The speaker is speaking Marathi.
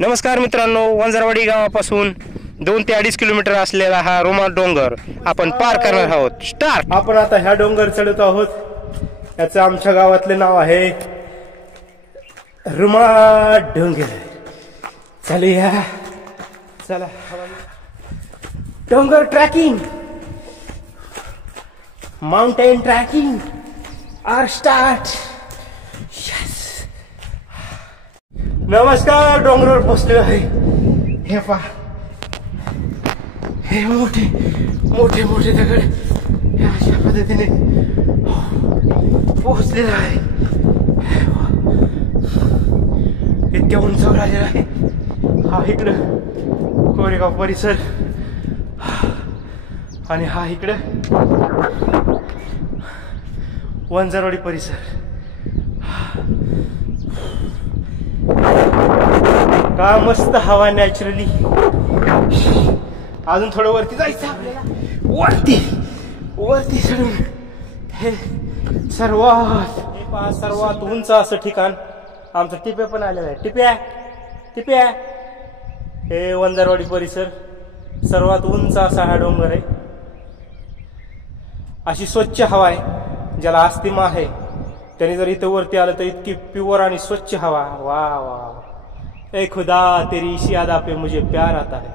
नमस्कार मित्रांनो, वंजारवाडी गावापासून 2 ते 2.5 किलोमीटर असलेला हा रुमा डोंगर आपण पार करणार आहोत। स्टार्ट। आपण आता ह्या डोंगर चढत आहोत। याचं आमच्या गावातले नाव आहे रुमा डोंगर। चला चला डोंगर trekking, mountain trekking are start. नमस्कार, डोंगरावर पोहोचलेलो आहे। हे पहा, हे मोठे मोठे मोठे दगड हे अशा पद्धतीने पोहोचलेला आहे। इतक्या उंचावर आलेला आहे। हा इकडं कोरेगाव परिसर आणि हा इकडं वंजारवाडी परिसर। का मस्त हवा, नॅचरली। अजून थोडं वरती जायचं आपल्याला, वरती वरती चढून हे सर्वात उंच असं ठिकाण आमचं टिप्या पण आलेलं आहे। टिप्या हे वंजारवाडी परिसर सर्वात उंच असा हा डोंगर आहे। अशी स्वच्छ हवा आहे, ज्याला अस्थमा आहे त्याने जर इथं वरती आलं तर इतकी प्युअर आणि स्वच्छ हवा। वाह वाह, ए खुदा तेरी इसी अदा पे मुझे प्यार आता है।